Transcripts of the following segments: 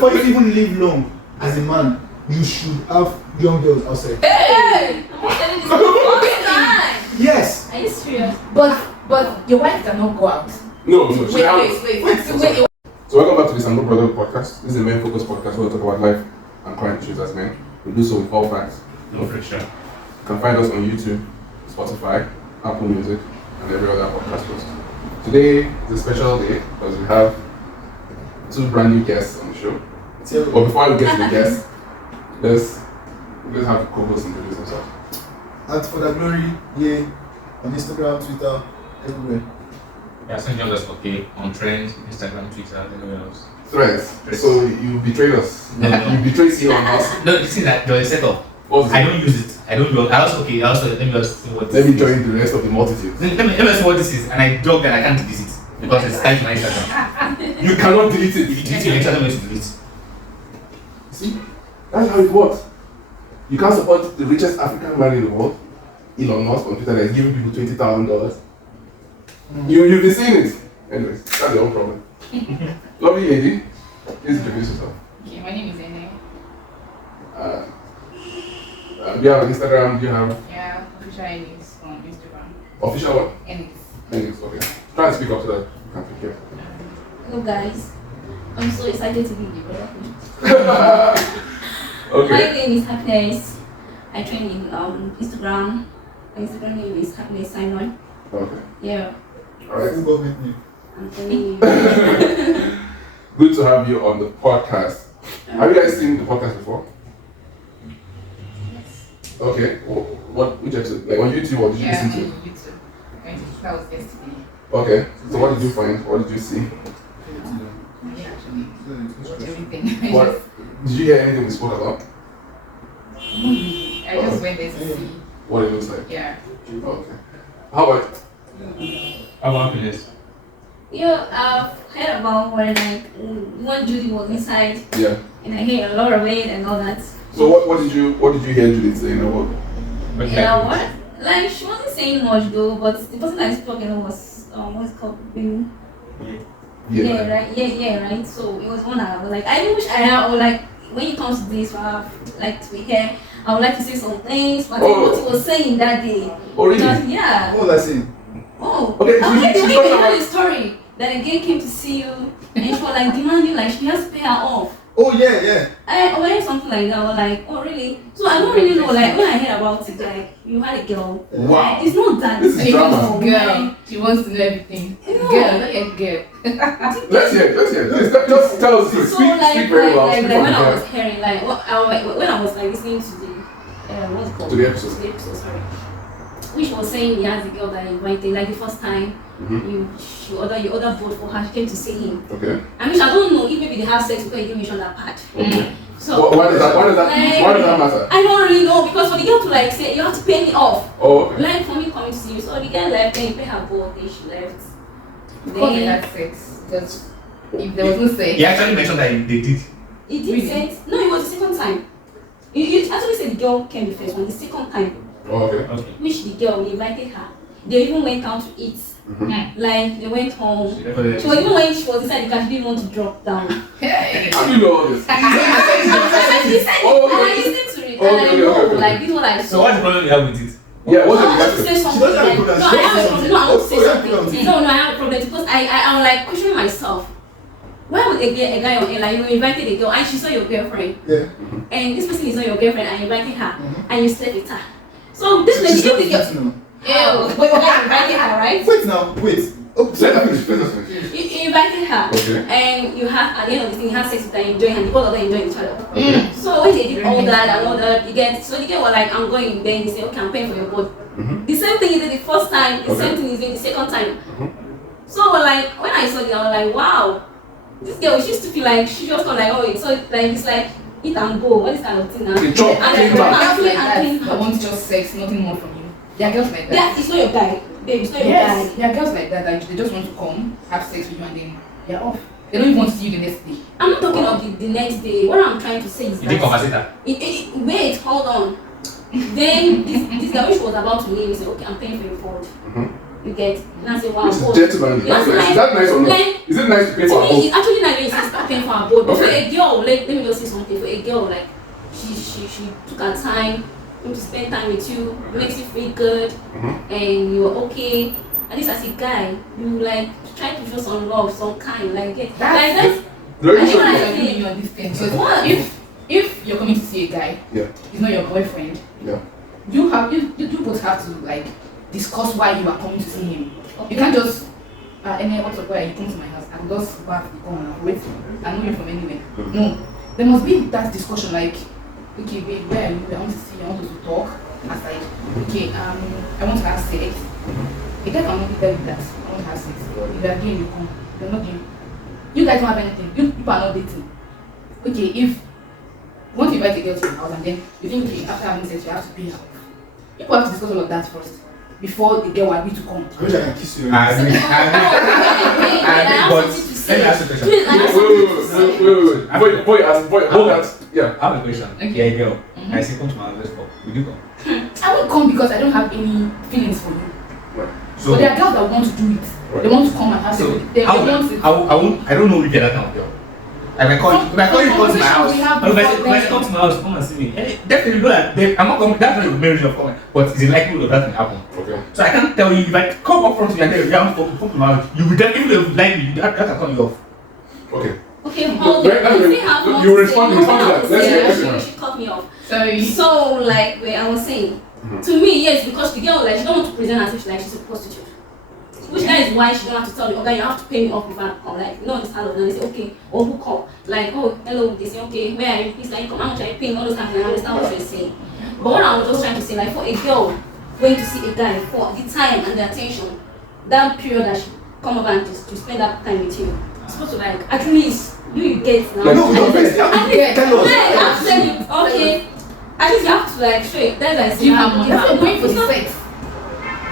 before you even live long as a man, you should have young girls outside. Hey! I'm telling you all the time. Yes. Are you serious? But your wife cannot go out. No. Wait. So welcome back to the Sango Brother podcast. This is a men focused podcast where we talk about life and current issues as men. We do so with all facts, no friction. You can find us on YouTube, Spotify, Apple Music, and every other podcast host. Today is a special day because we have two brand new guests on the show. But before we get to the guests, let's have co-hosts introduce themselves. And for the glory, yeah, on Instagram, Twitter, everywhere. Yeah, Sanjay_K on Trends, Instagram, Twitter, everywhere else. Threads. So you betrayed us. No. You betrayed Elon Musk. No, you see that there is a setup. What's I don't use it. I don't know. Let me just see what this Let me is. join the rest of the multitude. Let me see what this is, and I joke that I can't delete it because it's tied to my Instagram. You cannot delete it. If you delete your Instagram, you delete. See? That's how it works. You can't support the richest African man in the world, Elon Musk, on Twitter that is giving people $20,000. You've been seeing it. Anyways, that's your own problem. Lovely lady, please introduce yourself. Okay, my name is Ene. Do you have Instagram? Do you have Yeah, official Enes on Instagram. official what? Enes. Anyways, okay. Try and speak up so that you can pick here. Hello guys, I'm so excited to be in the brotherhood. My Okay. name is Happiness. I train in Instagram. My Instagram name is Happiness Simon. Okay. Yeah, Alright. Who government name? I'm telling you. Good to have you on the podcast. Have you guys seen the podcast before? Yes. Okay. Which episode? Like on YouTube or did you Yeah, listen to? on YouTube. That was yesterday. Okay. So what did you find? What did you see? I didn't actually watch everything. What did you hear anything we spoke about? I just went there to see. What it looks like? Yeah. Okay. How about How about happiness? Yeah, I've heard about when when Judy was inside, yeah? and I heard a lot of it and all that. So what did you hear Judith say? You know what? Yeah, what? Like she wasn't saying much though, but the person I spoke was what's it called? Yeah, right. Yeah, right. So it was one hour. Like I wish I had, or like when it comes to this, like to hear, I would like to say some things, but what he was saying that day. Oh really? Because, yeah. What was I saying? Oh. Okay, I would like to she's hear talking about- the story that a girl came to see you and she was like demanding like she has to pay her off. Oh yeah. I read something like that. I was like, oh really? So I don't really know. Like when I heard about it, like you had a girl. Wow. It's not that. This is big drama. of a Girl, woman. she wants to know everything. No. Girl, not yet girl. Let's hear. Just tell us. So Speak like very well. when Speak from I the was hearing when I was like listening to the what's it called? To the episode. Sorry. Which was saying he has a girl that invited like the first time you order board for her, she came to see him. Okay. I mean I don't know if maybe they have sex because he didn't mention that part. Okay. So Why does that matter? I don't really know because for the girl to like say you have to pay me off. Oh, okay. Like for me coming to see you. So the girl left, then he paid her board, then she left. Because they had sex. Just if there was no sex. He actually mentioned that they did. He did Really? say no, it was the second time. You actually said the girl came the first one, the second time. Oh, okay. Okay. Which the girl invited her. They even went out to eat. Like they went home. So even when she was inside the car, she didn't want to drop down. Hey. How do you know all this? I listened to it. And I know, Okay. like this is what I So saw. what's the problem you have with it? Yeah. What's I want to the say something. doesn't have a Like, problem. no, I have a problem. No, I want to say Oh, yeah, something. problem. No, I have a problem because I'm like questioning myself. Why would a guy on air, like you invited a girl and she saw your girlfriend, Yeah. and this person is not your girlfriend and you invited her and you slept with her. So this lady, She's if not the girl, now. yeah, but your guy invited her, right? Wait now. Wait. Oh, Let her finish. You invited her, Okay. and you have at the end of the thing, you have sex with her, enjoying her, both of them enjoying each other. Okay. So when they did all that and all that, you get so the girl was like, I'm going. Then he said, okay, I'm paying for your board. The same thing he did the first time, the same thing he's doing the second time. So like when I saw it, I was like, wow, this girl, she used to feel like she just come like, oh, so like it's like eat and go, all this kind of thing. Okay, chop, And clean then back. Girls like and that. clean I her. want just sex, nothing more from you. There are girls like that. Yeah, it's not your guy, babe. It's not your Yes, guy. there are girls like that. Like they just want to come, have sex with you, and then they're off. They don't even want to see you the next day. I'm not talking of the next day. What I'm trying to say is You didn't that conversate that. wait, hold on. Then this guy, which was about to leave, he said, okay, I'm paying for your board. You get, and I say, wow, This is board. gentlemanly. That's Is nice. that nice or not? Like, Is it nice to pay to for a me, board? it's actually nice when you say start paying for her board. But for Okay. a girl, like, let me just say something. For a girl, like, she took her time to spend time with you, makes you feel good, and you're okay. At least as a guy, you like try to show some love, some kind, like that's. Very I think sure. I I agree with you on this thing. Because What? if you're coming to see a guy, Yeah. he's not your boyfriend, Yeah. you both have to like discuss why you are coming to see him. You can't just any what's up, why you come to my house and just go after you come and wait. I know you from anywhere. No, there must be that discussion like, okay, babe, where are you? I want to see you. I want us to talk. Aside, okay, I want to have sex. A guy cannot tell you that I want to have sex. If you are gay, you come. You're not gay. You guys don't have anything. You people are not dating. Okay, if you want to invite a girl to your house and then you think okay, after having sex you have to pay her. People have to discuss all of that first before the girl will agree to come. I wish I can kiss you. I agree. I have But something to let me say. ask you a question. Please, I have something to say. Wait. Boy, ask. Yeah. I have a question. Okay. Yeah, girl. I say come to my house, let's go. Would you come? I won't come because I don't have any feelings for you. Right. So there are girls that want to do it. Right. They want to come and have sex. So They how want it. I don't know if you're that kind of girl. Like if I call you come to my house, We have or if I before say come to my house, come and see me. And definitely you know that I'm not coming. That's not a marriage of coming, but it's a likelihood of that can happen. Okay. So I can't tell you if I come up front to you and tell you, yeah, come to my house, you will tell even if you like me, that can cut you off. Okay. Okay, hold Very- on. very- You have more you to respond- say. you respond to that. Let's hear- let's hear She her. she cut me off. Sorry. So like where I was saying, to me yes, because the girl like she don't want to present herself like she's a prostitute. Which that is why she don't have to tell you, okay, you have to pay me off before I come. Like, you know, this hello, and they say, okay, or who call? Like, oh, hello, they say, okay, where are you? Please, can you come? How much are you paying? All those kinds of things. I understand what you're saying. But what I was just trying to say, like, for a girl going to see a guy for the time and the attention, that period that she come over and to spend that time with you, it's supposed to like, at least, you get now. Like, no, At least- no, at least- tell us. yeah, I have to tell you, okay. At least you have to like show it. That's like Give her money. it's not Going for it's the not- sex.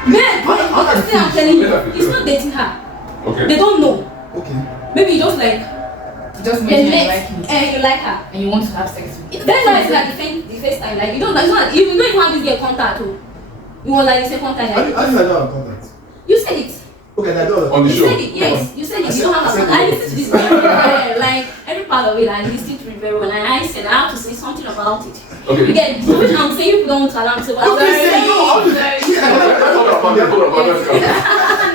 Man, How but can the thing I'm telling you, Let her he's feel. not dating her. Okay. They don't know. Okay. Maybe you just like You just you make me met like me. and you like her. And you want to have sex with me. That's why it's like the first time. Like you don't like you don't even have this girl contact too. You want like the second time. How do Like, you know our contact? you said it. Okay, I don't. On the You show. said it. Yes, you said it. You don't have I a said contact. I it. listened to this very well. Like every part of it, I listened to it very well. And I said I have to say something about it. Okay. You get so which I'm saying you don't want to allow me to. No, please say no. How do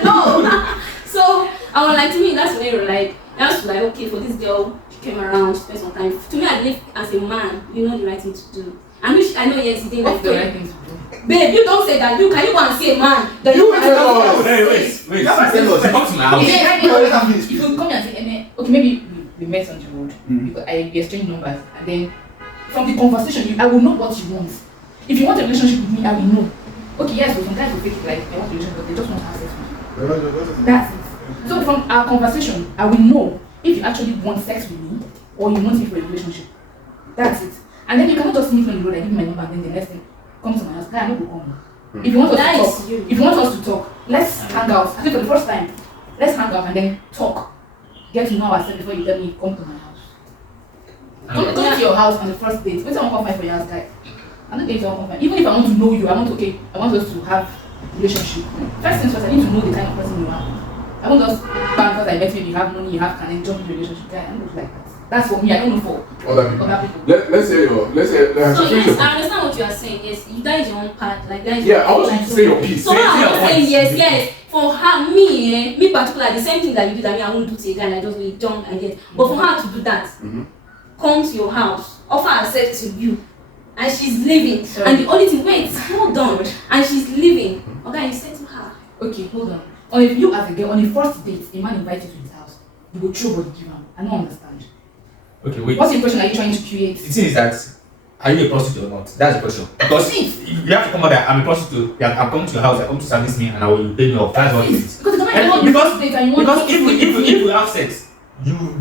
No. So I was like, to me, that's when you're like, that's like, okay, for this girl, she came around, she spent some time. To me, I believe as a man, you know the right thing to do. And which I know, yes, you didn't What's like the it. right thing to do? Babe, you don't say that. You can you go and see a man that You you will tell us. Wait. Yeah, tell us. Come to my house. Yeah, No, let her finish. if you come here and say, okay, maybe we met on the road because we exchanged numbers, and then from the conversation, I will know what you want. If you want a relationship with me, I will know. Okay, yes, but sometimes we fake it like they want a relationship, but they just want to have sex with me. That's it. So from our conversation, I will know if you actually want sex with me or you want me for a relationship. That's it. And then you cannot just meet me on the road and give me my number and then the next thing come to my house. Guy, I'm not going to come. If you want us That to is talk, you. if you want us to talk, let's hang out. I think for the first time, let's hang out and then talk. Get to know ourselves before you tell me come to my house. Come to your house on the first date. Wait till I want to come find for your house, guy. I'm not going to come find. Even if I want to know you, I want us to have relationship. First things first, I need to know the kind of person you are. I won't just bang because I met you, you have money, you have can then jump into a relationship. Guy, I'm not like that. That's for me. I don't know for Other people. other people. Let's hear So finish yes, your- I understand what you are saying. Yes, that is your own part. Like that is Yeah, I want you to say your piece. So what Say I'm your just saying, points. yes. For her, me particular, the same thing that you do that me, I won't do to a guy. I just will jump and get. But for her to do that, come to your house, offer herself to you, and she's leaving. Sorry. And the only thing, wait, hold on, and she's leaving. Okay, you said to her. Okay, hold on. Or if you as a girl on a first date, a man invites you to his house, you go throw body give him. I don't understand. Okay, wait. What impression are you trying to create? The thing is that, are you a prostitute or not? That's the question. Because if you have to come out that I'm a prostitute, yeah, I'm coming to your house, I come to service me, and I will pay me off. That's what it is. Because the And man you want date and you want Because to if we have sex,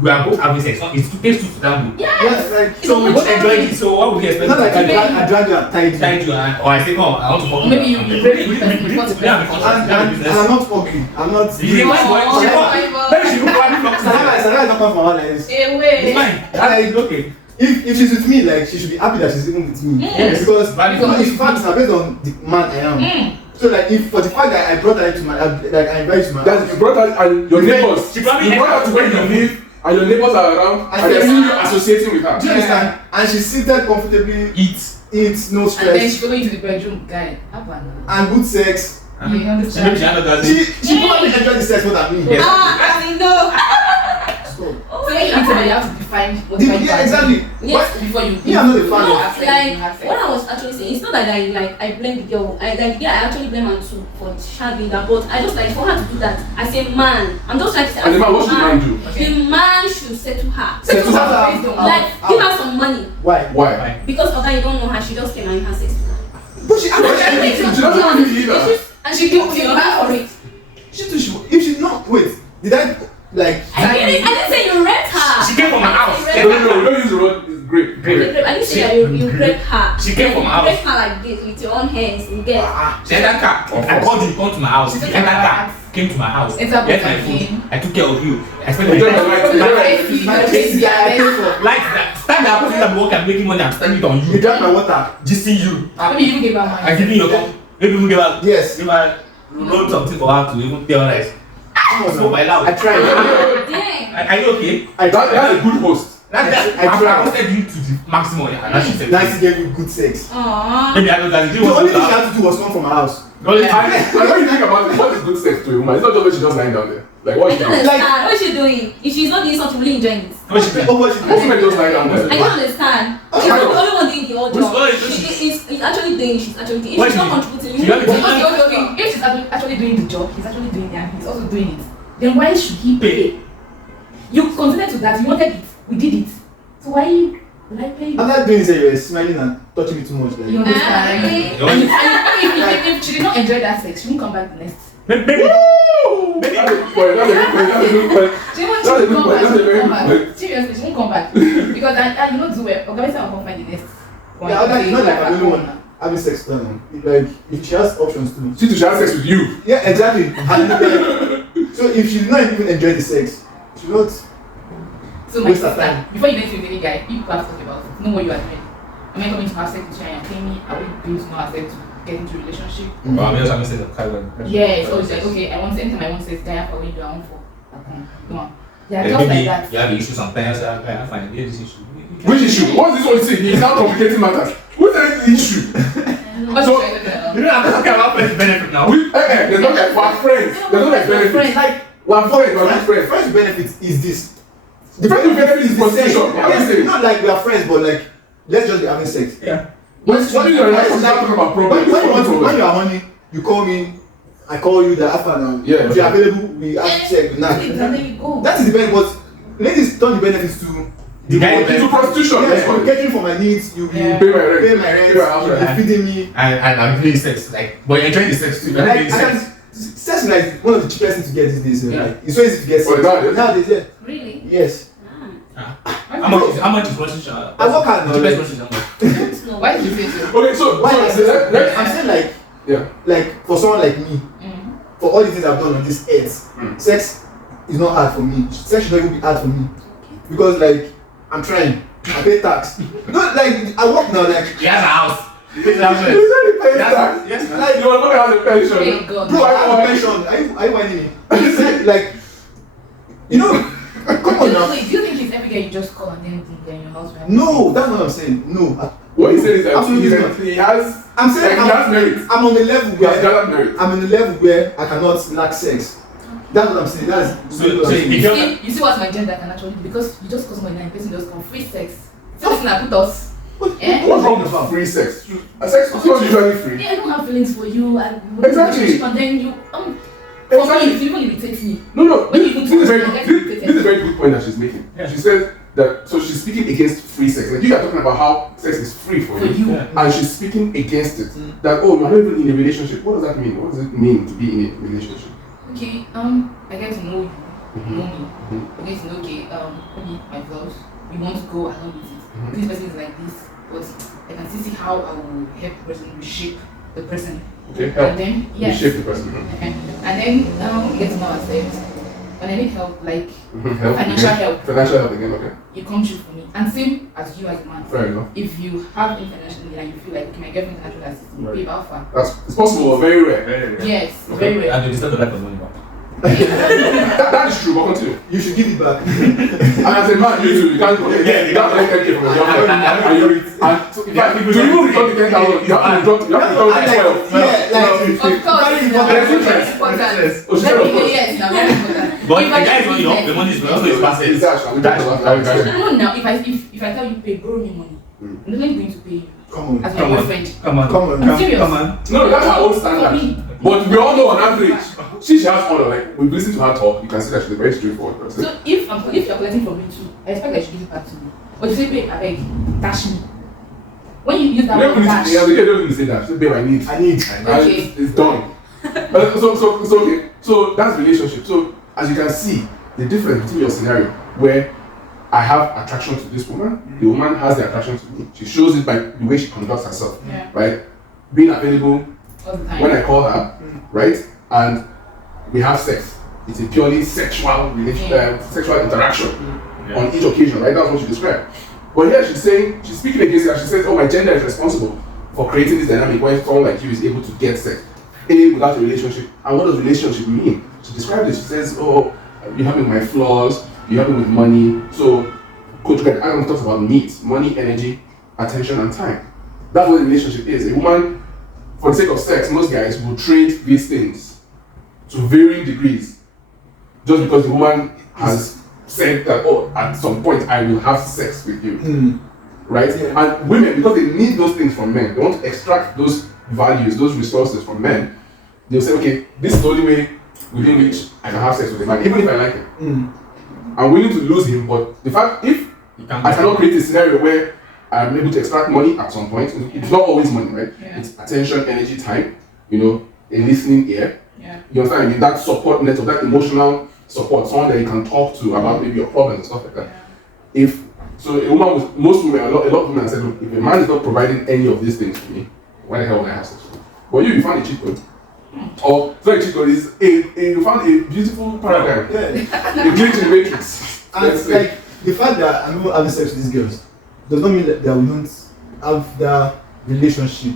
we are both having sex. It's two takes two to tango. Yes, like So we both enjoy it. So what would you expect? it's not like I I drag you and tied you. tied you or I say, come, I want to fuck you. Maybe you break we the person before the have a person. contract, we have a And business. I'm not ugly. I'm not. You see, why? Maybe she will probably fuck Sarah you. is not come from her lens. It's fine. That's okay. If she's with me, like she should be happy that she's even with me. Yes. Because Valid. in fact, it's based on the man I am. So like, if for the fact that I brought her into my, like I invited to my That you brought her and your neighbors. She probably You brought her to where you live, and your neighbors are around, and they're seeing you associating with her. Do you understand? And she's seated comfortably, Eat. no And then stress, she follow you to the bedroom, guy. Have one. and good sex. You Maybe understand? she understands She it. probably enjoyed the sex more than me. Yes. I know. So, Oh So my when you meet somebody, you God. have to define what yeah, kind of exactly. Yes. before you. Me, I'm not a fan No, of- have sex, like you have sex. what I was actually saying, it's not that I blame the girl. I actually blame her too for shagging that, but I just like for her to do that. I say, man, I'm just trying to say, And the man, what should the man do? The man should settle her. Settle her. Please don't. Like give her some money Why? Why? because of that you don't know her. She just came and you had sex with her. But she actually, She doesn't want to either. And she guilty You of her for it. she too should. If she not wait, did I like? I didn't say you raped her. She came from my house. I didn't say you No, raped we don't use the word. It's great. Great. I didn't say that you raped her. She came from my You house. raped her like this with your own hands. You get. She entered car. I called you to come to my house. She You took entered my car. house. Came to my house. It's a Get my book food. again. I took care of you. I spent Enjoy my your life. time. Enjoy your life. My case, yeah, I pay for. Like that. Stand there, putting that work and making money. I'm spending it on You you. drank my water. Dissing you. Maybe you even give her money. I give you your cup. Maybe you give her. Yes. Give her. Wrote something for her to even tell us. So my loud. I tried. Dang. Are you okay? That's a good host. I wanted you to the maximum. And now she said. Nancy gave you good sex. Aww. Maybe I don't know. The only thing she had to do was come from her house. And when you think about it, what is good sex to a woman? It's not just when she's just lying down there. Like, what I is don't it? understand. What is she doing? If she's not doing something, will you enjoy this? What she Oh, but she Most men just lying down I there. don't understand. She's not the only one doing the old Who's job. going? She's actually doing. She's actually doing. If What she's not she- contributing, she you got need the- to. Okay. If she's actually doing the job, he's actually doing it and he's also doing it. Then why should he pay? You consented to that, you wanted it, we did it. So why will I pay you? I'm not doing this. You were smiling and touching me too much. You Like. understand? You And want- if she did not enjoy that sex, she won't come back the next. Maybe. That's a good point. That's a good point. That's a good point. She won't That's a good come point. back, That's a she very won't good come point. back. Seriously, she won't come back. Because I you know do well. Organize her won't find the next one. Yeah, it's not like I'm the only one having sex with her. Like, if she has options too. She to have sex with you. Yeah, exactly. And like, so if she did not even enjoy the sex, she will not. So my Waste of sister, time. before you get with any guy, you have to talk about it. Know what you are doing. Am I coming to have sex with you and you're paying me? Are we going to not have sex to get into a relationship? Oh, I'm just having said that. Yeah, so it's like, okay, I want anytime I want sex, guy, for you, I want for. Come on. Yeah, Yeah, just like maybe that. you have issues sometimes. I find this issue. Which issue? What is this one saying? He's now complicating matters. What's the issue? What's So- the trying to tell? You know, I'm talking about friends benefit now. There's not like we're friends. There's not like benefits. Friends, like, We're friends. We're not friends. friends benefit is this. The friend with benefit is the sex. position. What are you Yes, saying? not like we are friends, but like, let's just be having sex. Yeah. What is your relationship? Start talking about problems. When you are honey, you call me, I call you the after now. Yeah. If you are available, we have sex. Now, And then you go. that is the benefit. But ladies turn the benefits to The guy Into prostitution. yes, That's you're what catering for my needs. You Yeah. pay my rent. pay my rent. Pay my house You're rent. feeding me. And I'm doing sex. Like, but you're enjoying the sex too. You're not Like, doing sex. sex is like one of the cheapest things to get these days. Yeah. Like, it's so easy to get Oh, sex. nowadays? Nowadays, yeah. Really? Yes. How much is prostitution? I work hard now. The best prostitution. No. Why did you say so? Okay, so Why? I'm saying like, yeah. like for someone like me, for all the things I've done on this earth, sex is not hard for me. Sex should not even be hard for me because like I'm trying. I pay tax. No, like I work now. Like He has a house. He pays house rent. You said he pays That's- tax. yes, man. Like your mother has a pension. Thank God. Bro, I I have know. a pension. Are you whining me? I'm saying, like, you know, come on now. Wait, do you think it's every guy you just call and then think they're in your house? Right? No, that's what I'm saying. No, What he said is that Absolutely he, not. he has. I'm saying Like, he has merit. I'm on the level He has where gathered merit. I'm in the level where I cannot lack sex. That's what I'm saying. That's So what I'm if saying. you're You see what my gender can actually do because you just cause money and person just come free sex. Something that put us. Eh? What's wrong with free sex? Sex is not usually free. Yeah, I don't have feelings for you and Exactly. and then you for Exactly. me it even irritates me. No. When you This even is a very talk, good. This is a very good point that she's making. Yeah. She said that so she's speaking against free sex. Like you are talking about how sex is free for For you, you. Yeah. and she's speaking against it. That oh, you're not even in a relationship. What does that mean? What does it mean to be in a relationship? Okay, I get to know you, know me. I get to know okay, maybe my flaws. We want to go along with it. This person is like this, but I can still see how I will help the person reshape the person. Okay, help. And then yes. Reshape the person. And then get to know ourselves. When I need help, like Help financial again. help, Financial help again. Okay. you come through for me. And same as you as a man. Fair enough. If you have any financial need and you feel like, okay, my girlfriend can actually assist me, babe, how far? It's possible, but very rare. Yes, very rare. And you disturb the life of money. that is true, but continue. You should give it back. And as a man, you can't go. Yeah, you can't take care from your girlfriend. And you and so, yeah, to even return the 10,000, you have to return the 12. Yeah, like, Of course, very it's important. very important. Oh, she said, of course. Yes, no, very important. But If the I guy is get not enough, the business- money is not his passes. No, now if I tell you pay, borrow me money, I'm not going to pay you Come on. as my Come on. boyfriend. Come on. Come on. I'm serious. Come on. No, that's her own For standard. me. But we all know on average, she has honor. Like, we've listened to her talk, you can see that she's a very straightforward person. So if you're collecting from me too, I expect that you give it back to me. But you say, babe, I beg, dash me. When you use that You don't word need dash, to, yeah, you don't need to say that. Say, babe, I need. I need. And Okay. it's done. So that's relationship. So as you can see, the difference between your scenario where I have attraction to this woman, the woman has the attraction to me. She shows it by the way she conducts herself, yeah, right? Being available all the time. when I call her, right? And we have sex. It's a purely sexual sexual interaction on each occasion, right? That's what she described. But here she's saying, she's speaking against it, and she says, oh, my gender is responsible for creating this dynamic where someone like you is able to get sex. Without a relationship. And what does relationship mean? She described it, she says, oh, you help me with my flaws, you help me with money. So, Coach Greg Adam talks about needs, money, energy, attention, and time. That's what a relationship is. A woman, for the sake of sex, most guys will trade these things to varying degrees. Just because the woman has said that, oh, at some point I will have sex with you. Right? Yeah. And women, because they need those things from men, they want to extract those values, those resources from men. They'll say, okay, this is the only way within which I can have sex with a man, even if I like him. I'm willing to lose him, but the fact, if I cannot create a scenario where I'm able to extract money at some point, it's not always money, right? Yeah. It's attention, energy, time, a listening ear. Yeah. You understand? I mean, that support network, that emotional support, someone that you can talk to about maybe your problems and stuff like that. Yeah. So a woman with, most women, a lot of women have said, look, if a man is not providing any of these things to me, why the hell would I have sex with him? But you found a cheat code. Or, sorry, cheat code is, you found a beautiful paradigm. Yeah. A glitch in the matrix. And it's like, the fact that I'm not having sex with these girls does not mean that we don't have that relationship.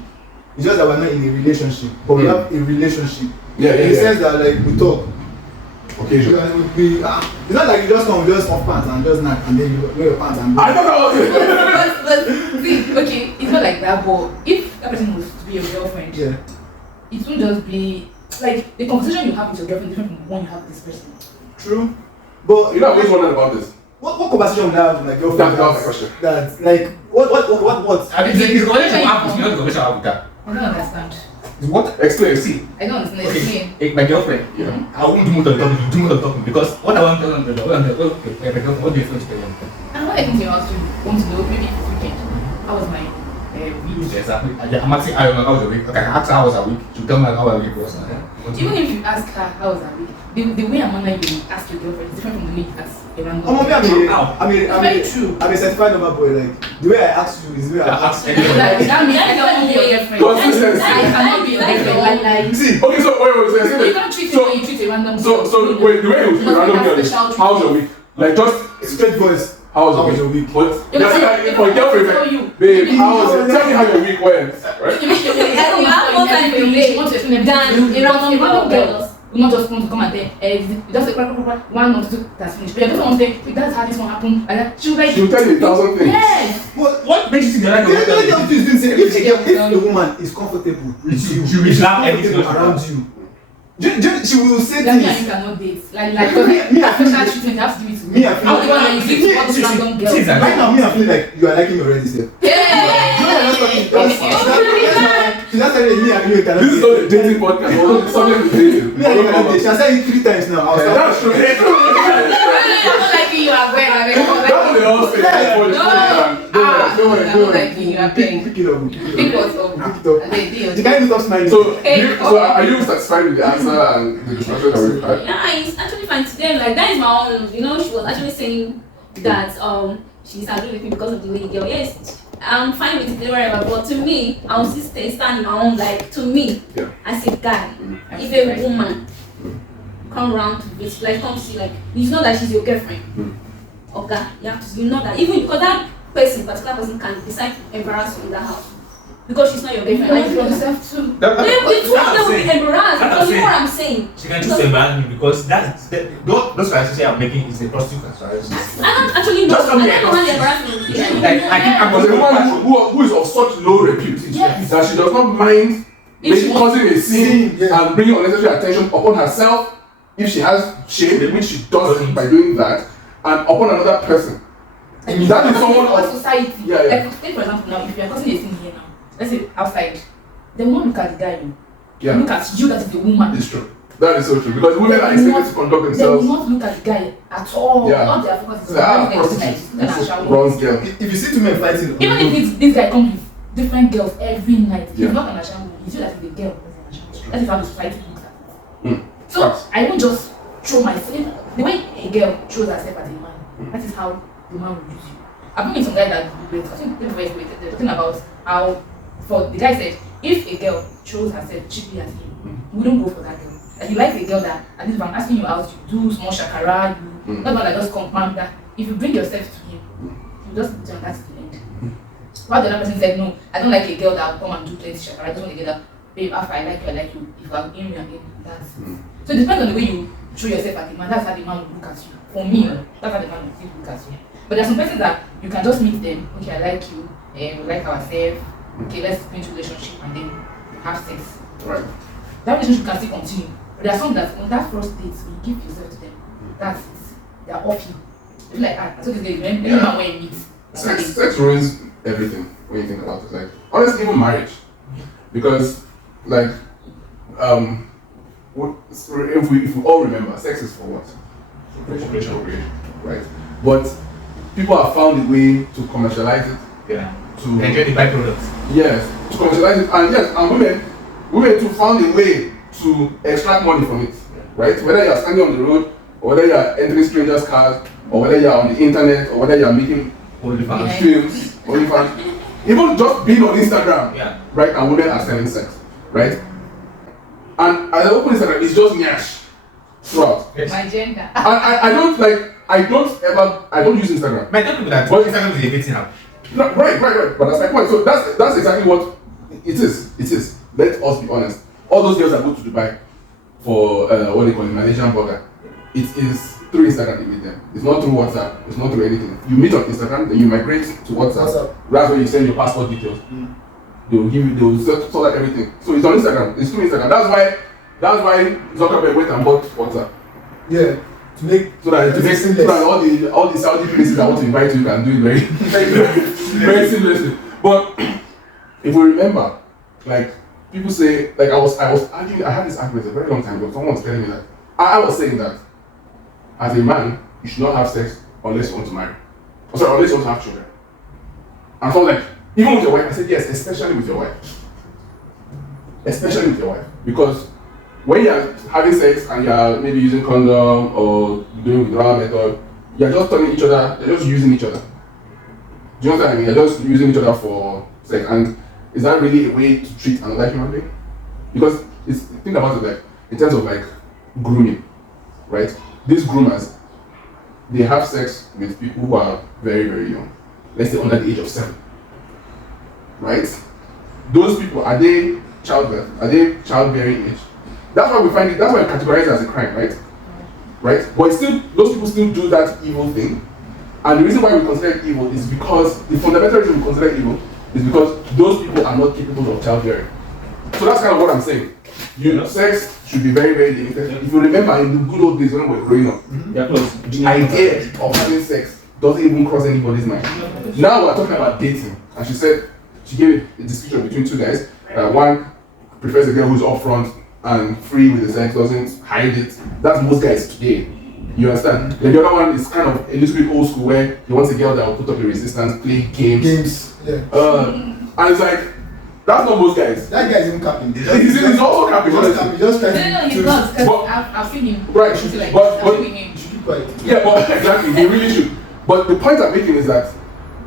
It's just that we're not in a relationship, but we have a relationship. Yeah, in the sense that like we talk. Occasionally. It's not like you just come with just off pants and just knock and then you wear your pants and go. I don't know. but see, okay, it's not like that, but if that person was to be your girlfriend, Yeah. it won't just be like the conversation you have with your girlfriend is different from the one you have with this person. True. But You know, I've always wondered about this. what conversation would I have with my girlfriend? That's the question. That's like what? I mean, the conversation you have with me, not the conversation I have with her. I don't understand. What? Explain. See, I don't understand. okay, my girlfriend. Yeah. I won't do more than talking. Do more than talking because what I want to tell them, my girlfriend, what do you feel to tell them? And what I think you also want to know, maybe if it's weekend, how was my week? Exactly. I'm asking, I don't know how was the week. Okay, I asked her how was her week. She'll tell me how her week was. Even if you ask her how was her week, the way I'm online you ask your girlfriend is different from the way you ask a random. Very true. I'm a certified lover boy. Like the way I ask you is the way I ask you. That means I cannot be your girlfriend. Consistency. I cannot be your girlfriend. Like, See, okay, so wait, so you're saying you that. can't treat it the way you treat a random So wait, the way you treat a random girl is, how's your week? Like just Straight voice. how was How was your your week? week? But You you're can saying say- that for girlfriend, tell like, you. babe, how was it? Tell me how your week went, right? You make your way. I have more time to She wants to explain everything. than a random girl. You not just want to come and say, just say, one or two, that's finished. But you just want to say, that's how this one happened. And then she was like, She'll tell you 1,000 things. yes. What makes you think that The only thing is doing say if a Yeah. woman is comfortable with you, She will she's laugh anything comfortable around you. She will say That me and you things. cannot date. Like, Me, I feel special like- treatment, you have to give it to Me, I feel I'm the one like- that you give to all those random girls. See, exactly. Right now, me, I feel like you are liking me already, sir. She's not telling me and you cannot This is date. not a dating podcast. Although it's something to dating. Me and you cannot date. She has said it 3 times now. I'll stop. That's true. I'm not liking you as well. That's what they all say. Don't worry. I'm not liking you. I'm paying. Pick it up. Pick what's up. Pick it up. And then deal. You can't even stop smiling. So are you satisfied with the answer and the discussion that we've had? Yeah, it's actually fine today. Like that is my own. You know, she was actually saying that she disagreed with me because of the way the girl. Yes, I'm fine with it, whatever. But to me, I will still stand my own. Like to me, Yeah. as a guy, if a woman come around to visit, like come see, like you know that she's your girlfriend. Okay, you have to know that even because that particular person can decide to embarrass you in that house because she's not your girlfriend. And you yourself too. the two of them will be embarrassed because you know what I'm saying. She can choose to embarrass me because those finances I'm making is a prostitute as far as I don't actually know. I don't know how they embarrass me. like I think I'm But the woman who is of such low repute Yes. that she does not mind making causing a scene and bringing unnecessary attention upon herself if she has shame, which she does by doing that, and upon another person. Like, That is someone our of society. Yeah. Like, take for example now, if you are causing a scene here now, let's say outside, they will not look at the guy. They yeah. look at you, that is the woman. It's true. That is so true because women are expected to conduct They will themselves. not look at the guy at all. Yeah. Not their focus is Ah, on them, like, prostitute. shower. Bronze girl. If you see two men fighting, Even if this guy comes with different girls every night, Yeah. he's not an ashamed. You see that is the girl. That is how the society looks at it. Mm. So Facts. I won't just throw myself. The way a girl throws herself at a man, that is how the man will use you. I've been with some guys that I think they're talking about how, for the guy said, if a girl throws herself cheaply at him, you wouldn't go for that girl. Like you like a girl that, at least if I'm asking you out, you do small shakara, you not one that just confirm that. If you bring yourself to him, you just put on that's the end. While the other person said, no, I don't like a girl that will come and do plenty shakara. I just want a girl that, babe, after I like you, if I'm in you again, that's it. So it depends on the way you throw yourself at the man, that's how the man will look at you. For me, that's how the man will look at you. But there are some persons that you can just meet them, okay, I like you, we like ourselves, okay, let's go into relationship and then have sex. Right. That relationship can still continue. But there are some that on that first date, when you give yourself to them, that's it. They are off you. They be like, I told this guy, remember when you meet. Sex ruins everything when you think about it. Like honestly, even marriage, because like if we all remember, sex is for what? Procreation, right? But people have found a way to commercialize it. Yeah. To enjoy the byproducts. Yes, to commercialize it, and yes, and women too found a way to extract money from it, right? Whether you are standing on the road, or whether you are entering strangers' cars, or whether you are on the internet, or whether you are making films, OnlyFans, even just being on Instagram, right? And women are selling sex, right? And as I open Instagram, it's just nyash throughout. Yes. My gender. I don't use Instagram. My tell people that Instagram is a dating app. No, right. But that's my point. So that's exactly what it is. It is. Let us be honest. All those girls that go to Dubai for what they call it, Malaysian burger, it is through Instagram you meet them. It's not through WhatsApp. It's not through anything. You meet on Instagram, then you migrate to WhatsApp. That's where you send your passport details. They will give you. They will sort out everything. So it's on Instagram. It's through Instagram. That's why Zuckerberg went and bought WhatsApp. Yeah. To make all the Saudi places that want to invite you can do it very very seamlessly. But if we remember, like people say, like I was arguing, I had this argument a very long time ago. Someone was telling me that I was saying that as a man, you should not have sex unless you want to marry. Sorry, unless you want to have children. And so like, even with your wife, I said yes, especially with your wife. Especially with your wife. Because when you're having sex and you're maybe using condom or doing withdrawal method, you're just turning each other, you're just using each other. Do you know what I mean? You're just using each other for sex. And is that really a way to treat another human being? Because think about it like in terms of like grooming, right? These groomers, they have sex with people who are very, very young. Let's say under the age of 7. Right? Those people, are they childbirth? Are they childbearing age? That's why we find it, that's why we categorize it as a crime, right? Right? But still, those people still do that evil thing. And the reason why we consider it evil is because, the fundamental reason we consider it evil is because those people are not capable of childbearing. So that's kind of what I'm saying. Sex should be very, very limited. If you remember in the good old days when we were growing up, the idea of having sex doesn't even cross anybody's mind. Now we're talking about dating. And she gave a description between two guys. One prefers a girl who's upfront and free with the sex, doesn't hide it. That's most guys today. You understand? Then the other one is kind of a little bit old school where he wants a girl that will put up a resistance, play games. Yeah. And it's like, that's not most guys. That guy is even capping. He's also capping. Just trying to. No, he's not. Because I've seen him. Right. Should like, But You should keep quiet. yeah, but exactly, they really should. But the point I'm making is that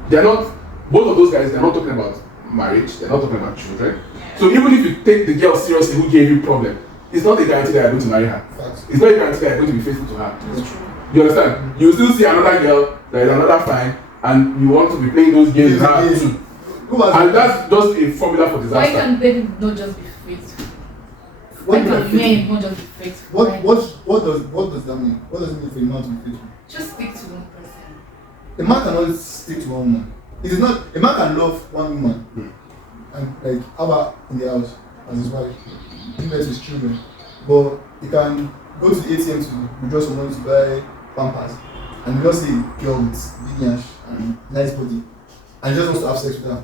they're not, both of those guys, they're not talking about marriage, they're not talking about children. So even if you take the girl seriously who gave you problem, it's not a guarantee that you're going to marry her. Facts. It's not a guarantee that you're going to be faithful to her. That's true. You understand? You will still see another girl that is another fine, and you want to be playing those games now too. And that's just a formula for Why disaster. can't men not just be faithful? What Why do you can't mean? men not just be faithful? What does that mean? What does it mean for a man to be faithful? Just stick to one person. A man cannot stick to one woman. It is not a man can love one woman and like have her in the house as his wife, give her to his children, but he can go to the ATM to withdraw some money to buy Pampers, and you just see a girl with big yash and nice body, and he just wants to have sex with her.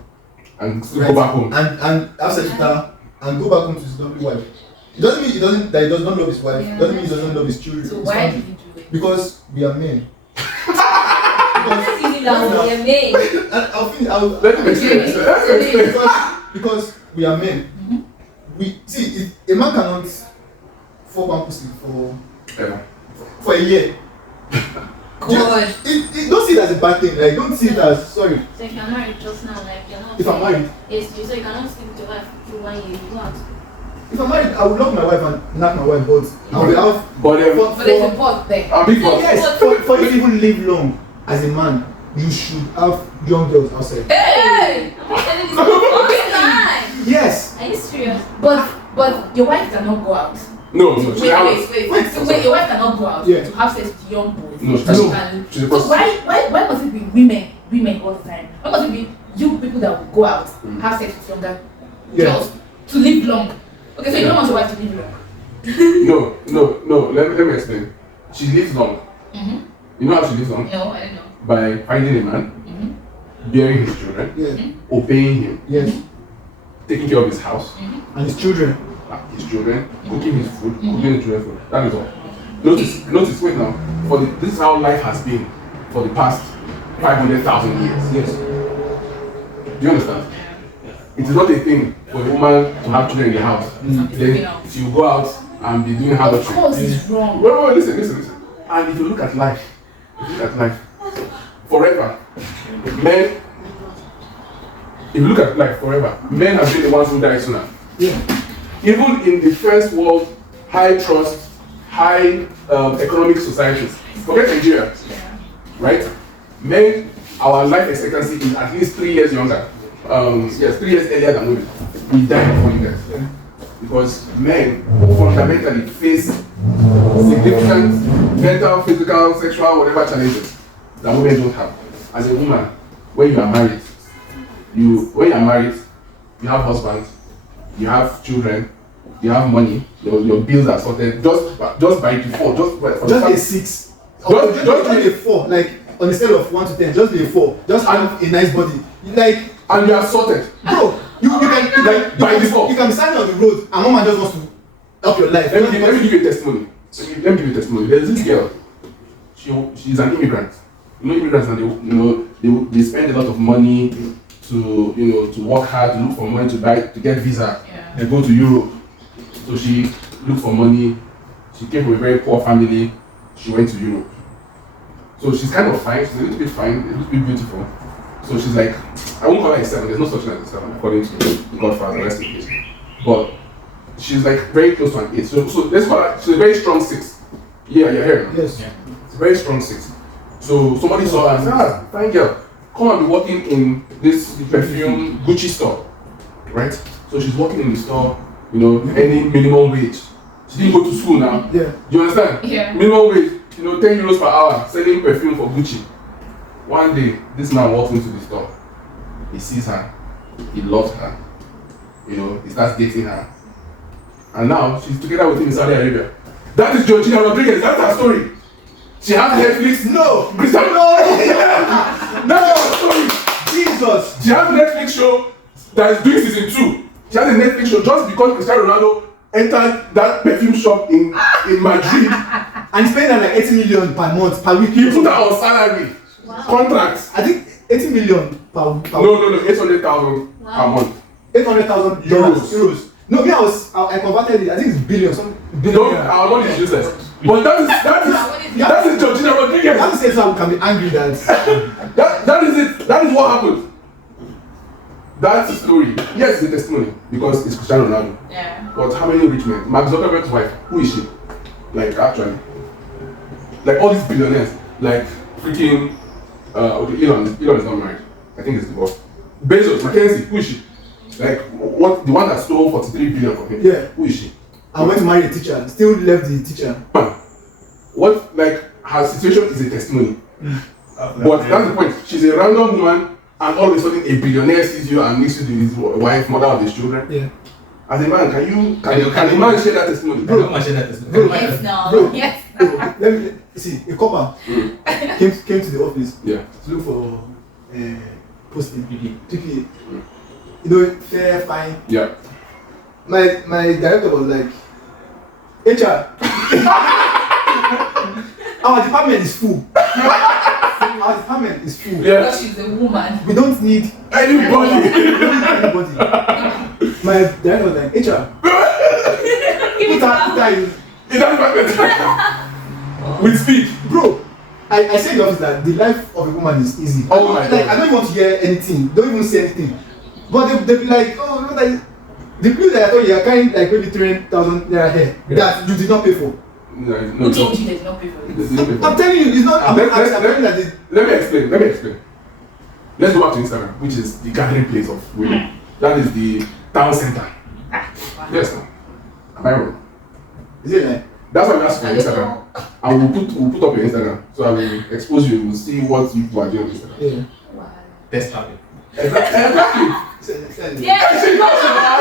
And still go back home. And have sex with her and go back home to his lovely wife. It doesn't mean that he does not love his wife. It doesn't mean he doesn't love his children. So his why family. did he do it? Because we are men. That's easy now for your maid. And I'll Let me explain. because we are men. We see a man cannot fuck one pussy for a year. God. Don't see it as a bad thing. Like don't see it as sorry. So if you're married just now, like you're not. If I'm married, Yes, so you cannot sleep with your wife for 1 year. You go out. if I'm married, I would love my wife and knock my wife, but I will have But But there's a pot there. a big boss. yes, for you to even live long as a man, you should have young girls outside. Hey! I'm telling this for the first time. Yes. Are you serious? But your wife cannot go out. No, Wait, she has. wait, your wife cannot go out Yeah. to have sex with young boys. No, So she can. she's a So prostitute. why must it be women all the time? Why must it be you people that will go out, have sex with younger girls to live long? Okay, so you don't want your wife to live long. No. Let me explain. She lives long. You know how she lives long? No, I don't know. By finding a man, bearing his children, Yeah. obeying him, Yes. taking care of his house, And his children. his children, cooking his food, cooking the children's food. That is all. Notice, wait now. This is how life has been for the past 500,000 years. Yes. Do you understand? It is not a thing for a woman to have children in the house. Then she will go out and be doing hard Of course, it's wrong. Wait, listen. And if you look at life, forever, men, if you look at life forever, men have been the ones who die sooner. Yeah. Even in the first world, high trust, high economic societies, forget Nigeria, right? Men, our life expectancy is at least 3 years younger. 3 years earlier than women. We die before you guys. Because men fundamentally face significant mental, physical, sexual, whatever challenges that women don't have. As a woman, when you are married, you have husband, you have children, you have money, your bills are sorted just by default, Just a 6. Just be a 4. Like on a scale of 1 to 10, just be a 4. Just have a nice body. Like and you are sorted. bro, you can by default. You can be standing on the road and one man just wants to help your life. Let me give you a testimony. There's this girl. She's an immigrant. You know, immigrants, and they spend a lot of money to work hard, to look for money to get visa. Yeah. They go to Europe. So she looked for money. She came from a very poor family. She went to Europe. So she's kind of fine. She's a little bit fine, a little bit beautiful. So she's like, I won't call her a 7. There's no such thing as a 7 according to the Godfather, rest in peace. But she's like very close to an 8. So let's call her. She's a very strong 6. Yeah, you're hearing me? Yes. Yeah. It's a very strong 6. So somebody saw her and said, fine girl, come and be working in this perfume Gucci store, right? So she's working in the store, earning minimum wage. She didn't go to school now. Yeah. You understand? Yeah. Minimum wage, 10 euros per hour, selling perfume for Gucci. One day, this man walks into the store. He sees her. He loves her. He starts dating her. And now, she's together with him in Saudi Arabia. That is Georgina Rodriguez. That's her story. She has Netflix. No. Cristiano. No. That's her story. Jesus. She has a Netflix show that is doing season 2. She has a Netflix show just because Cristiano Ronaldo entered that perfume shop in Madrid. And he's paying her like 80 million per month, per week. He put her on salary. Wow. Contracts. I think 80 million per week. No, 800,000 per month. 800,000 euros. No, me, I converted it. I think it's billion. Our money is useless. But that is Georgina Rodriguez. I have to say someone can be angry that. that is it. That is what happened. That's the story. Yes, it's a testimony because it's Cristiano Ronaldo. Yeah. But how many rich men? Mark Zuckerberg's wife. Who is she? Like actually, like all these billionaires. Like freaking okay, Elon is not married. I think he's divorced. Bezos, Mackenzie, who is she? Like, what? The one that stole 43 billion from him? Yeah. Who is she? I went to marry a teacher, still left the teacher. What, like, her situation is a testimony. But that's the point. She's a random woman, and all of a sudden a billionaire sees you and makes you his wife, mother of his children. Yeah. As a man, can a man share that testimony? Bro, share that testimony. Yes, no. Bro. Yes. Let me see. A copper came to the office Yeah. to look for posting PPA. You know, fair, fine. Yeah. My director was like, HR, our department is full. Our department is full. Yeah. Because she's a woman. We don't need Anybody. anybody. My director was like, HR, put her in. In that department. With speed. Bro, I said in the office that the life of a woman is easy. Oh my Like, God. I don't even want to hear anything. Don't even say anything. But they be like, oh, you know, like, the bill that I thought you are carrying like maybe 3,000 naira here that you did not pay for. No, Who told you they did not pay for it? I'm telling you, it's not. I'm telling you that they. Let me explain. Let's go back to Instagram, which is the gathering place of women. That is the town center. Yes, no. Am I wrong? Is it like? That's why we asked for Instagram. And we'll put up your Instagram. So I will expose you, we'll see what you are doing on Instagram. Yeah. Wow. Test traffic. Exactly. Yeah.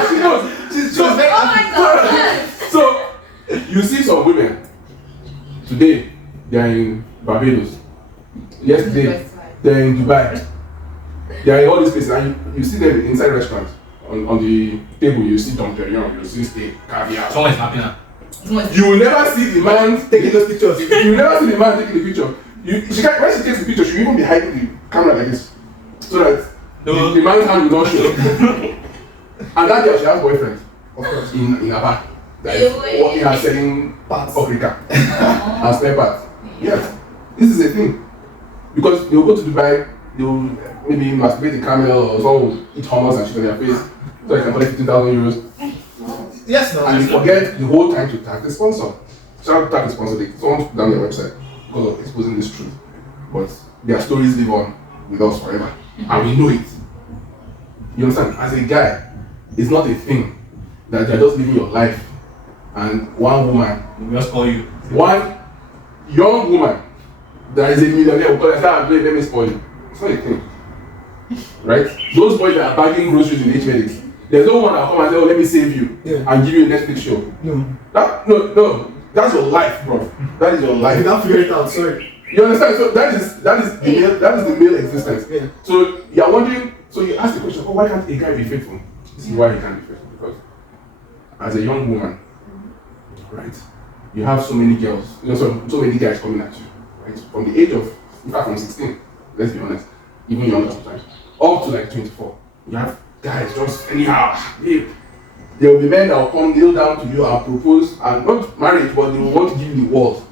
She knows. She's so very Oh my God. So you see some women today, they are in Barbados. Yesterday, they're in Dubai. They are in all these places, and you see them inside restaurants. On the table, you see Dom Perignon, you see steak, caviar. Someone is happy now. You will never see the man Taking those pictures. You will never see the man taking the picture. When she takes the picture, she will even be hiding the camera like this, so that the man's hand will not show. And that girl, she has boyfriend, of course, in a bar that is working and selling Parts. paprika and spare parts. Yes, this is a thing, because they will go to Dubai, they will maybe masturbate the camel or someone will eat hummus and shit on their face, so they can collect 15,000 euros. Yes, no. And you forget the whole time to tag the sponsor. Shout out to tag the sponsor. Someone took down their website because of exposing this truth. But their stories live on with us forever. And we know it. You understand? As a guy, it's not a thing that you're just living your life and one woman, We just call you. one young woman that is a millionaire because I said, let me spoil you. It's not a thing. Right? Those boys that are bagging groceries in H-Medics, there's no one that will come and say, oh, let me save you and give you a Netflix show. No. No. That's your life, bro. That is your I life. did not figure it out. Sorry. You understand? So that is the male existence. Yeah. So you're wondering. So you ask the question, oh, why can't a guy be faithful? This is why he can't be faithful, because as a young woman, right, you have so many girls, so many guys coming at you, right? From the age of, in fact, from 16, let's be honest, even younger sometimes, up to like 24, you have guys just anyhow. There will be men that will come kneel down to you and propose, and not marriage, but they will want to give you the world.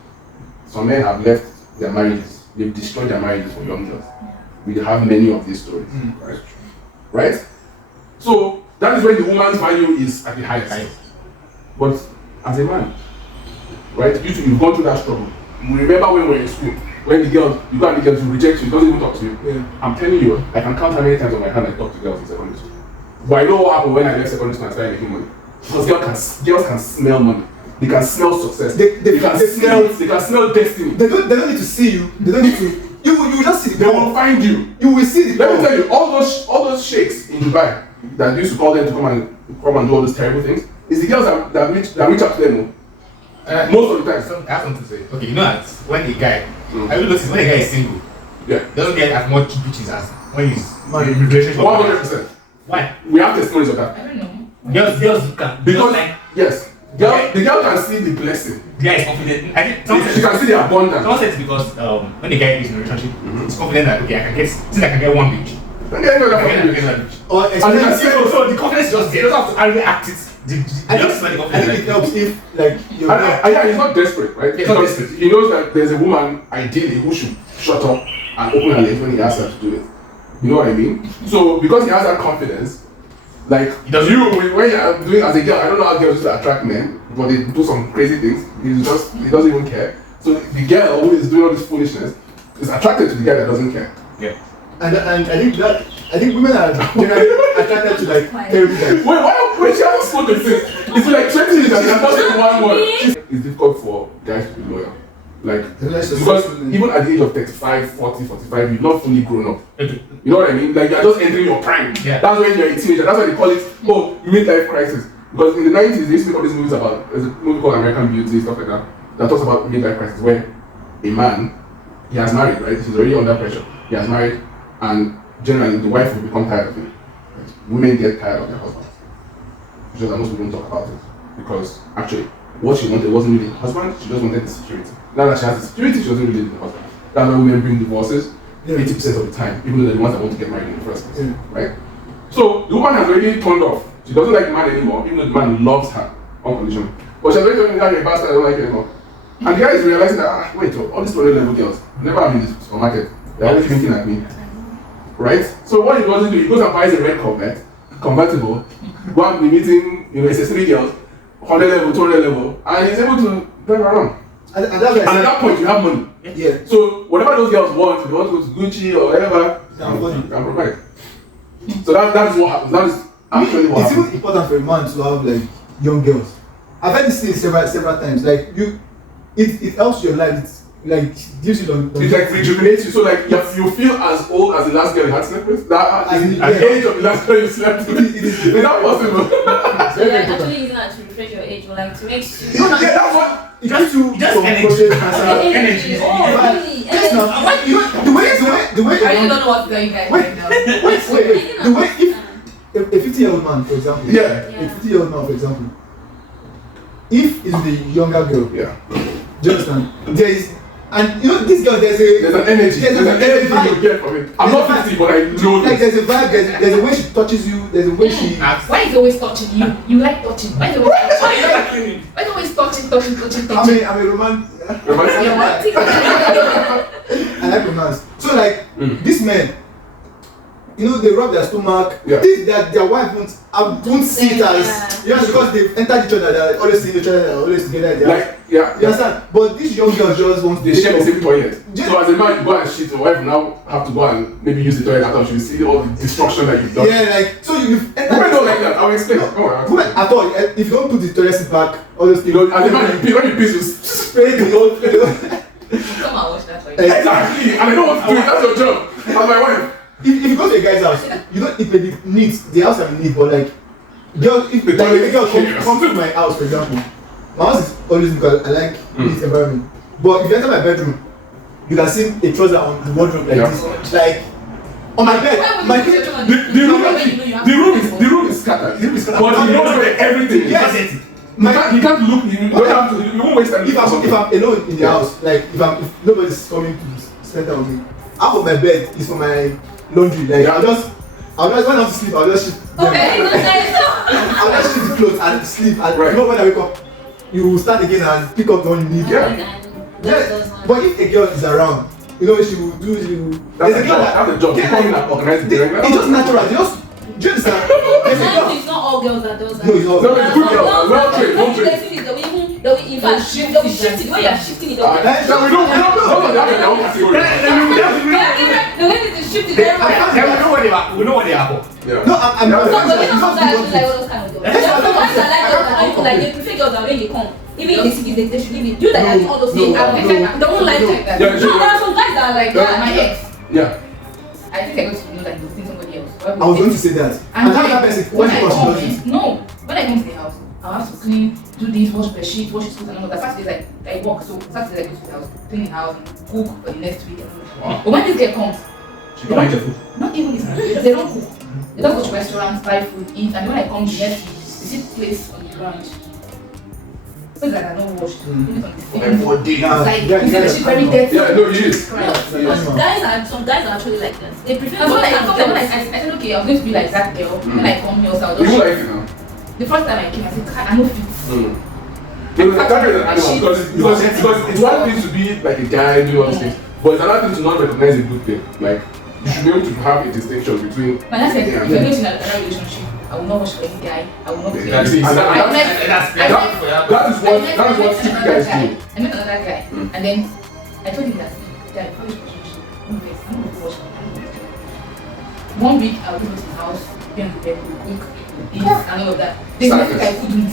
Some men have left their marriages, they've destroyed their marriages for young girls. We have many of these stories, right? So that is when the woman's value is at the highest. But as a man, right, you've gone through that struggle. You remember when we were in school, when the girl, you got the girl to reject you, doesn't even talk to you. Yeah. I'm telling you, I can count how many times on my hand I talk to girls in secondary school. But I know what happened when I left secondary school and started making money. Because girls can smell money. They can smell success. They can smell destiny. They don't need to see you. They don't need to. You will just see the They will find you. You will see the Let me tell you, all those sheikhs in Dubai that used to call them to come and do all those terrible things, is the girls that reach out to them. Most of the time. I have something to say. Okay, you know that when a guy, I will notice when a guy is single, Yeah. doesn't get as much bitches as when he's in a relationship. 100%. Why? We have testimonies of that. I don't know. Girls can Because like yes, the girl can see the blessing. the guy is confident. I think someone She can see the abundance. said it's because when the guy is in a relationship, he's confident that okay, I can get since I can get one bitch. And then I can get that bitch. Or And you can see So the confidence is just there. You don't have to really act it. I think it helps if like you're yeah, he's not desperate, right? He's not Because desperate. he knows that there's a woman ideally who should shut up and open her legs when he asks her to do it. You know what I mean? So because he has that confidence, like when you're doing as a girl, I don't know how girls used to attract men, but they do some crazy things. He doesn't even care. So the girl who is doing all this foolishness is attracted to the guy that doesn't care. Yeah. And I think women are generally attracted to like terrible guys. Wait, she hasn't spoken since. It's like 20 years and she has not said one word. It's difficult for guys to be loyal. Like, because even at the age of 35, 40, 45, you're not fully grown up. Okay. You know what I mean? Like, you're just entering your prime. Yeah. That's when you're a teenager. That's why they call it, midlife crisis. Because in the 90s, they used to make all these movies about, there's a movie called American Beauty, stuff like that, that talks about midlife crisis, where a man, he has married, right? He's already under pressure. He has married, and generally the wife will become tired of him. Right? Women get tired of their husbands. It's just that most people don't talk about it. Because actually, what she wanted wasn't really the husband, she just wanted the security. Now that she has the security, she doesn't really need the husband. That's why women bring divorces 80% of the time, even though they're the ones that want to get married in the first place. Right? So the woman has already turned off. She doesn't like the man anymore, even though the man loves her unconditionally. But she has already told me that you're a bastard, I don't like you anymore. And the guy is realizing that, wait, all these low level girls, never have in the supermarket. They're always thinking at me. Right? So what he doesn't do, he goes and buys a red Corvette, convertible, go and be meeting, SS3 girls, 100 level, 200 level, and he's able to drive around. And at that point, you have money. Yeah. So whatever those girls want, if they want to go to Gucci or whatever, you can provide. So that is what happens. That is actually what happens. It's even important for a man to have like young girls. I've heard this thing several times. Like it helps your life. Like gives you it like rejuvenates you. So like you feel as old as the last girl you had slept with. That at the age of the last girl you slept with. Is that possible? So you're actually using that to refresh your age, or like to make sure. Yeah, that's what. It gives you just some energy. energy. Oh, Yes, now, the way I really don't know what's going on right now. wait. The way if a 50-year-old man, for example. Yeah. A 50-year-old man, for example. If it's the younger girl. Yeah. Do you understand? There is, and you know this girl. There's an energy. There's an energy you get from it. I'm not 50, but I know. Like there's a vibe. There's a way she touches you. There's a way she. Why is he always touching you? You like touching. Why is he always touching? Why is he always touching? I'm a romantic. Romantic. I like romance. So like these men, you know, they rub their stomach. Yeah. Their wife won't see it as because they've entered each other. They're always seeing each other. They're always together. Like yeah. You understand? But these young girls just want. They share the same toilet. So as a man, you go and shit. Your wife now have to go and maybe use the toilet after she will see all the destruction that you've done. Yeah, like so you've entered. Women don't like that. I will explain. Women at all. If you don't put the toilet seat back, all those things. You know, as a man, when you piss, you spray the whole. Come and watch that for you. Exactly. And I don't want to do it. That's your job. As my wife. If you go to a guy's house, you don't. It may be neat. The house can be neat, but like, girls, if a girl comes to my house, for example, my house is always because I like neat environment. But if you enter my bedroom, you can see a trouser on the wardrobe like this, like on my bed. My the room is scattered. But you know everything. Yes. You can't look. You don't have to. You won't waste time. If I'm alone in the house, like if nobody's coming to spend time with me, half of my bed is for my laundry. Like I'll just when I want to sleep, I'll just shift. I'll just shift the clothes and sleep. And you know when I wake up, you will start again and pick up the one you need. Yeah. But if a girl is around, you know she will do. That's a job. It's just natural. Do you understand? It's not all girls that does that. No, it's not. No, it's good girls. Well trained. They'll in fact shift it. When you're shifting it, we don't. Those are their own category. the way they shift it, we know what they are for. Yeah. No, I'm not. some guys like all those kind of girls. Some guys are like girls that like they prefer girls that when they come, even if they see this, they should give it. You that are all those things. They don't like that. Yeah, No, there are some guys that are like that. My ex. Yeah. I think I got to know that he's seeing somebody else. I was going to say that. And that person, when I come to the house, I'll have to clean, do this, wash the sheet, wash his food, and all that. Saturday I work, so Saturday I go to the house, clean the house, cook for the next week. But when this girl comes, she don't eat the food. Not even this, they don't cook. They just go to restaurants, buy food, eat, and when I come, she see place on the ground. Things that are not washed. Leave it on the floor. It's like she's very dirty. Yeah, no, it is. Some guys are actually like that. They prefer. And I said, okay, I'm going to be like that girl. When I come here, I'll You just. like it now? The first time I came, I said, I know fit. Because it's one thing to be like a guy doing all these things, but it's another thing to not recognize a good thing. Like you should be able to have a distinction between. But that's like, if you're going to another relationship, I will not watch for any guy. I will not play. That is what stupid guys do. I met another guy, and then I told him that, guy, I'm going to watch. I'm going to watch. 1 week I'll go to his house, be on the bed, cook, eat, and all of that. There's nothing I couldn't.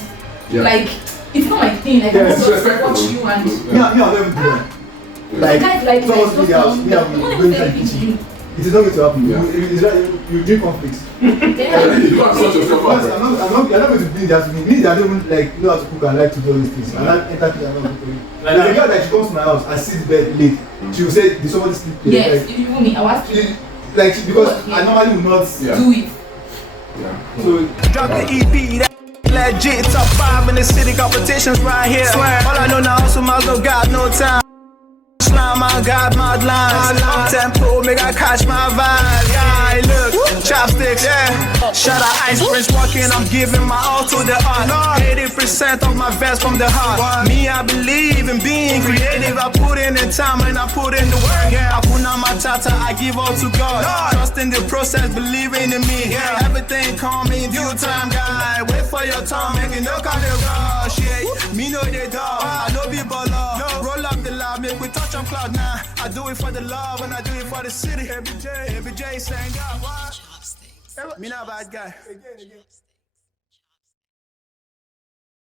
Yeah. Like, it's not my thing. Like, Yeah, I it's just respectful. watch you and. Me, I'll never do that. Like, Guys, like, someone's in the house, me, I'll be going to to kitchen. you. It is not going to happen. Yeah. You drink conflicts. Yeah. You can't sort yourself out. Because I'm not going to be there to me. I don't even like know how to cook and like to do all these things. And I enter kitchen, I'm not going to do. There's a girl that she comes to my house and sits bed late. She will say, "Did somebody sleep here?" Yes, if you want me, I'll ask you. Because I normally would not Do it. Yeah. So Drop the EP, that legit. Top 5 in the city, competitions right here. Swear. All I know now, so miles go got no time. Slime, I got mad lines. Up tempo, make I catch my vibe. Yeah, look, chopsticks, yeah. Shout out Ice Prince walking, I'm giving my all to the art. 80% of my vest from the heart. Me, I believe in being creative. I put in the time and I put in the work. I put on my tata, I give all to God. Trust in the process, believing in me. Everything come in due time, guy. Wait for your time, make it look on the rush. Yeah, me know they dog. I know be baller. Roll up the love, make we touch on cloud now. I do it for the love and I do it for the city. Every J saying God, what? Me not bad guy. Again.